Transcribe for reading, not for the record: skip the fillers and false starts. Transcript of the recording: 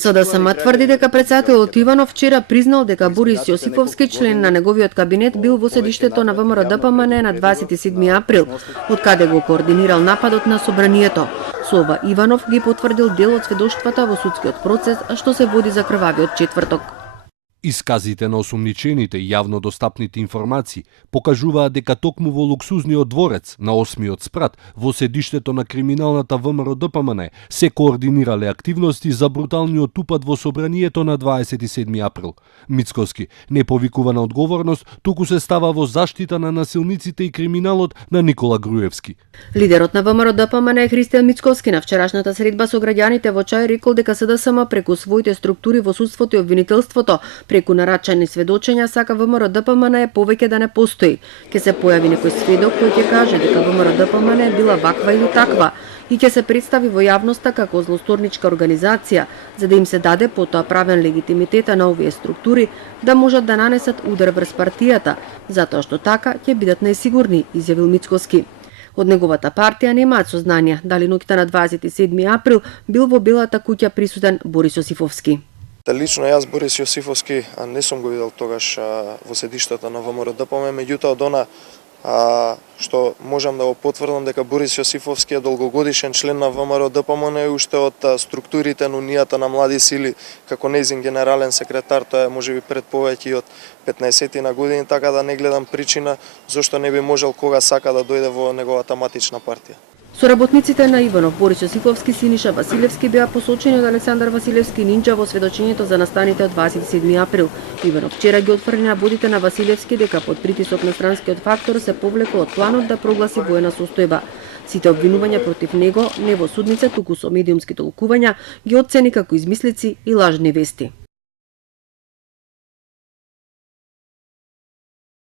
СДСМ тврди дека претседателот Иванов вчера признал дека Борис Јосифовски, член на неговиот кабинет, бил во седиштето на ВМРО-ДПМН на 27 април, од каде го координирал нападот на собранието. Со ова Иванов ги потврдил дел од сведоштвата во судскиот процес, а што се води за крвавиот четврток. Исказите на осумничените и јавно достапните информации покажуваат дека токму во луксузниот дворец на 8-миот спрат во седиштето на криминалната ВМРО-ДПМН се координирале активности за бруталниот упад во собранието на 27 април. Мицкоски не повикува на одговорност, туку се става во заштита на насилниците и криминалот на Никола Груевски. Лидерот на ВМРО-ДПМН Христијан Мицкоски на вчерашната средба со граѓаните во Чај рекол дека СДСМ преку своите структури во судството и обвинителството, преку нарачани сведочења, сака ВМРО-ДПМН повеќе да не постои. Ке се појави некој сведок кој ќе каже дека ВМРО-ДПМН била ваква или таква и ќе се представи во јавноста како злосторничка организација, за да им се даде потоа правен легитимитета на овие структури да можат да нанесат удар врз партијата, затоа што така ќе бидат најсигурни, изјавил Мицкоски. Од неговата партија немаат сознание дали ноќта на 27 април бил во Белата куќа присутен Борис Јосифовски. Лично јас Борис Јосифовски не сум го видел тогаш во седиштето на ВМРО-ДПМН, меѓутоа од она што можам да го потврдам дека Борис Јосифовски е долгогодишен член на ВМРО-ДПМН и уште од структурите на Унијата на млади сили како нејзин генерален секретар, тоа е можеби пред повеќе од 15 на години, така да не гледам причина зошто не би можел кога сака да дојде во неговата матична партија. Соработниците на Иванов, Борис Јосифовски, Синиша Василевски беа посочени од Александар Василевски Нинџа во сведочењето за настаните од 27 април. Иванов вчера ги отфрли наводите на Василевски дека под притисок на странскиот фактор се повлекол од планот да прогласи воена состојба. Сите обвинувања против него не во судница, туку со медиумски толкувања ги оцени како измислици и лажни вести.